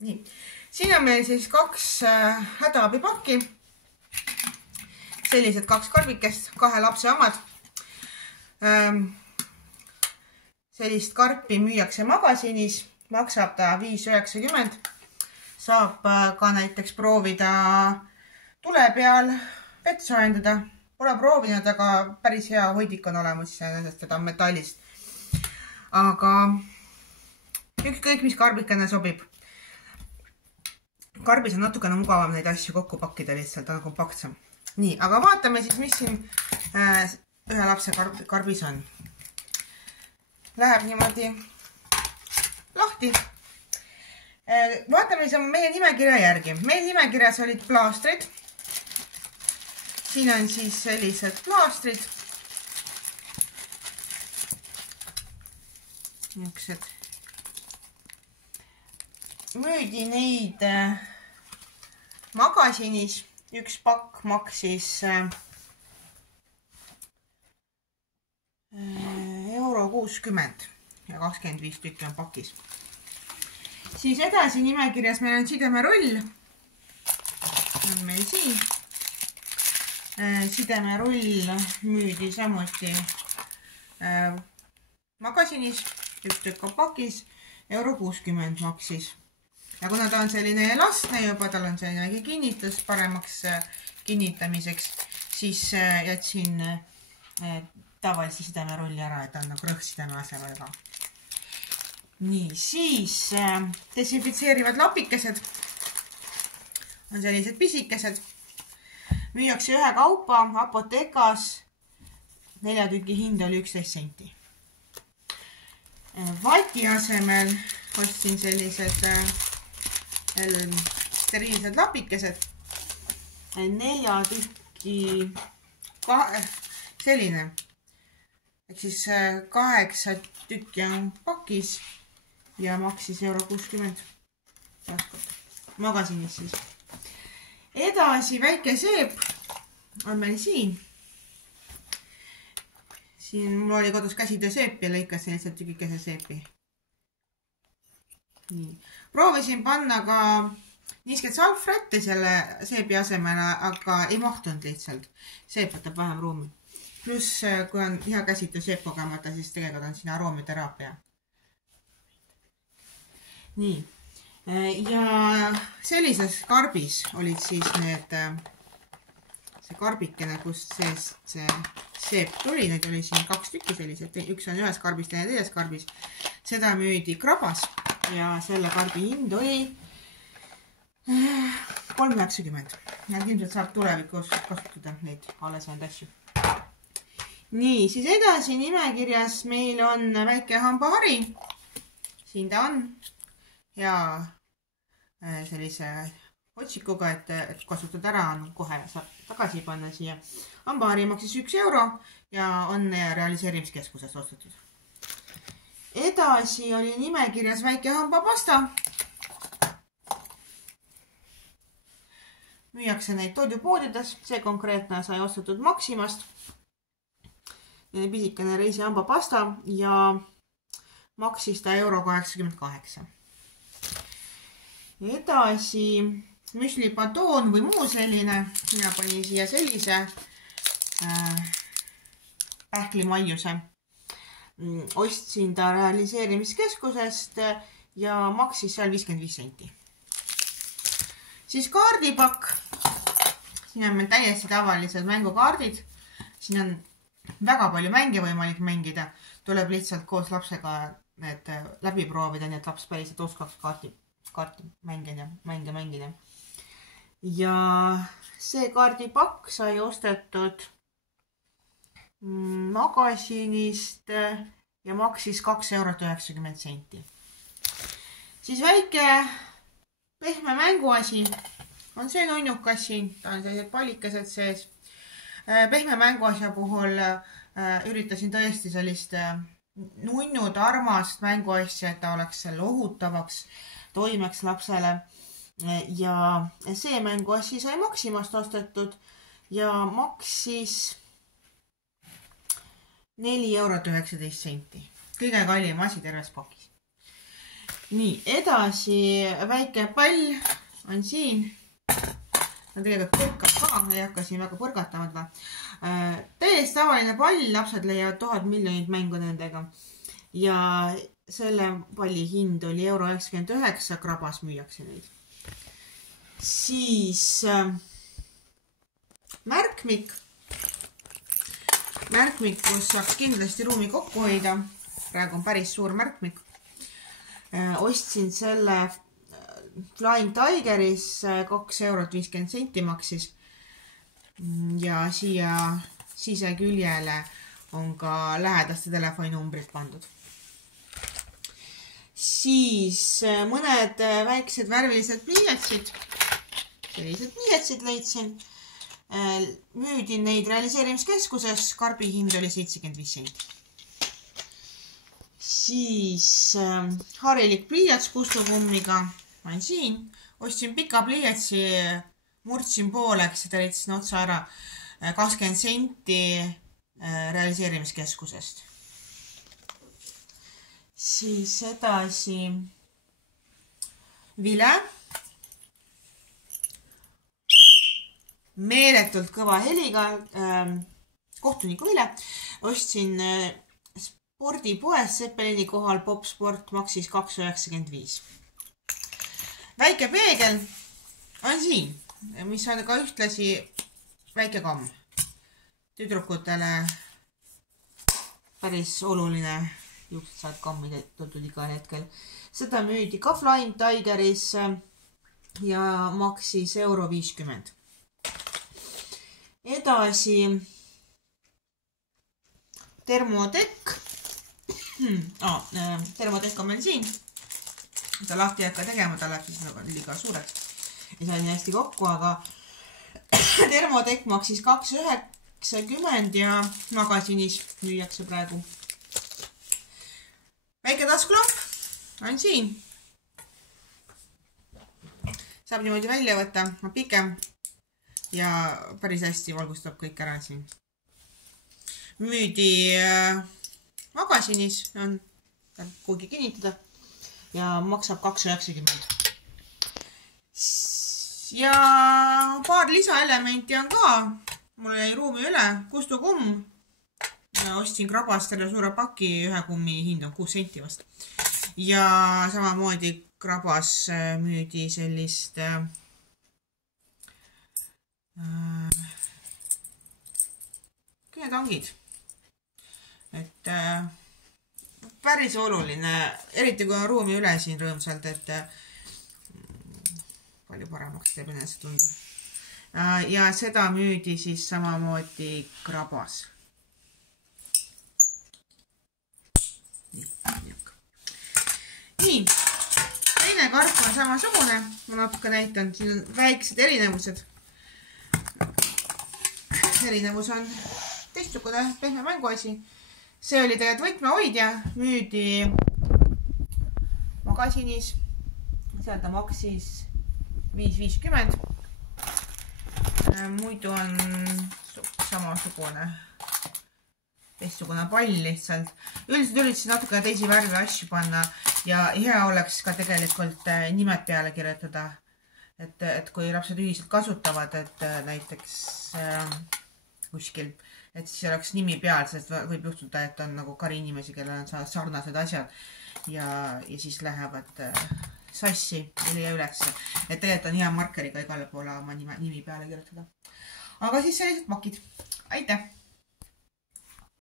Nii, siin on meil siis 2 hädaabipakki. Sellised 2 karbikest, 2 lapse omad. Sellist karpi müüakse magasinis, maksab ta 5,90. Saab ka näiteks proovida tule peal vett soojendada. Pole proovinud, aga päris hea hoidik on olemas, sest seda on metallist. Aga ükskõik, mis karbikene sobib. Karbis on natukene mugavam neid asju kokku pakkida lihtsalt, on kompaktsem. Nii, aga vaatame siis, mis siin ühe lapse karbis on. Läheb niimoodi lahti. Vaatame siis meie nimekirja järgi. Meil nimekirjas olid plaastrid. Siin on siis sellised plaastrid. Niisugused. Müüdi neid magasinis. Üks pakk maksis €60 ja 25 tükki on pakis. Siis edasi nimekirjas meil on sidemerull. On meil siin. Sidemerull müüdi samuti magasinis. Üks tükk on pakis. €60 maksis. Ja kuna ta on selline elastne juba, tal on selline väike kinnitus paremaks kinnitamiseks, siis jätsin tavalisi sidemerulli ära, et on nagu rõhksideme asemel ka. Nii, siis desinfitseerivad lapikesed on sellised pisikesed. Müüakse ühe kaupa apotekas. 4 tüki hind oli 11 senti. Vati asemel ostsin sellised steriilsed lapikesed. 4 tükki selline. Ehk siis 8 tükki on pakis ja maksis €60. Magasinis siis. Edasi väike seep on meil siin. Siin mul oli kodus käsitöö seep ja lõikas sellised tükikese seepi. Nii. Proovisin panna ka niisket salvrätti selle seebi asemele, aga ei mahtunud lihtsalt. Seep võtab vähem ruumi. Pluss, kui on hea käsitöö seep kogemata, siis tegelikult on siin aroomiteraapia. Nii. Ja sellises karbis olid siis need, see karbikene, kust see seep tuli. Neid oli siin 2 tükki sellised. Üks on ühes karbis, teine teises karbis. Seda müüdi Krabas. Ja selle karbi hind oli 3,90. Ja ilmselt saab tulevikus kasutada neid alles ainult asju. Nii, siis edasi nimekirjas meil on väike hambahari. Siin ta on. Ja sellise otsikuga, et kasutada ära on kohe saab tagasi panna siia. Hambahari maksis €1 ja on realiseerimiskeskuses ostetud. Edasi oli nimekirjas väike hambapasta. Müüakse neid toidupoodides. See konkreetne sai ostetud Maximast. Pisikene reisi hambapasta ja maksis ta €88. Edasi müslipatoon või muu selline. Mina panin siia sellise pähklimaiuse. Ostsin ta realiseerimiskeskusest ja maksis seal 55 senti. Siis kaardipakk. Siin on meil täiesti tavalised mängukaardid. Siin on väga palju mänge võimalik mängida. Tuleb lihtsalt koos lapsega need läbi proovida, nii et laps päriselt oskaks kaarti mängida. Ja see kaardipakk sai ostetud magasinist ja maksis €2,90. Siis väike pehme mänguasi on see nunnukas siin. Ta on sellised pallikesed sees. Pehme mänguasja puhul üritasin tõesti sellist nunnud armast mänguasja, et ta oleks lohutavaks toimeks lapsele. Ja see mänguasi sai Maximast ostetud ja maksis €4,19. Kõige kallim asi terves pakis. nii, edasi väike pall on siin. Ta tegelikult põrkab ka, ei hakka siin väga põrgatama. Täiesti tavaline pall, lapsed leiavad 1000 miljonit mängu nendega. Ja selle palli hind oli €99, Krabas müüakse neid. Siis märkmik. Märkmik, kus saaks kindlasti ruumi kokku hoida. Praegu on päris suur märkmik. Ostsin selle Flying Tigeris €2.50 maksis. Ja siia siseküljele on ka lähedaste telefoninumbrid pandud. Siis mõned väiksed värvilised pliiatsid. Sellised pliiatsid leidsin. Müüdin neid realiseerimiskeskuses. Karbi hind oli 75 senti. Siis harilik pliiats kustukummiga. Ma olen siin. Ostsin pika pliiatsi, murdsin pooleks ja talitsin otsa ära 20 senti realiseerimiskeskusest. Siis edasi vile. Meeletult kõva heliga kohtuniku vile. Ostsin spordipoes Seppelini kohal Pop Sport maksis €2.95. Väike peegel on siin, mis on ka ühtlasi väike kamm. Tüdrukutele päris oluline. Juuksed saad kammida tuli igal hetkel. Seda müüdi ka Flying Tigeris ja maksis €50. Edasi termotekk. Termotekk on meil siin. Ta lahti ei hakka tegema, ta läheb siis liiga suureks. Ei saa nii hästi kokku, aga termotekk maksis €2.90 ja magasinis müüakse praegu. Väike taskulamp on siin. Saab niimoodi välja võtta, on pikem ja päris hästi valgustab kõik ära siin. Müüdi magasinis, on kuhugi kinnitada ja maksab €2.90. Ja paar lisaelementi on ka. Mul jäi ruumi üle, kustukumm. Ostsin Krabast selle suure paki, ühe kummi hind on 6 senti vast. Ja samamoodi Krabas müüdi sellist küünetangid. Et päris oluline, eriti kui on ruumi üle siin rõõmsalt, et palju paremaks teeb enese tunde. Ja seda müüdi siis samamoodi Krabas. Nii, teine karp on samasugune, ma natuke näitan, siin on väiksed erinevused. Erinevus on teistsugune pehme mänguasi. See oli tegelikult võtmehoidja, müüdi magasinis, seal ta maksis €5.50. Muidu on samasugune. Teistsugune pall lihtsalt. Üldiselt üritasin natuke teisi värve asju panna ja hea oleks ka tegelikult nimed peale kirjutada. Et kui lapsed ühiselt kasutavad, et näiteks kuskil, et siis oleks nimi peal, sest võib juhtuda, et on nagu kari inimesi, kellel on sarnased asjad ja siis lähevad sassi ja leia ülesse. Et tegelikult on hea markeriga igale poole oma nimi peale kirjutada. Aga siis sellised makid. Aitäh!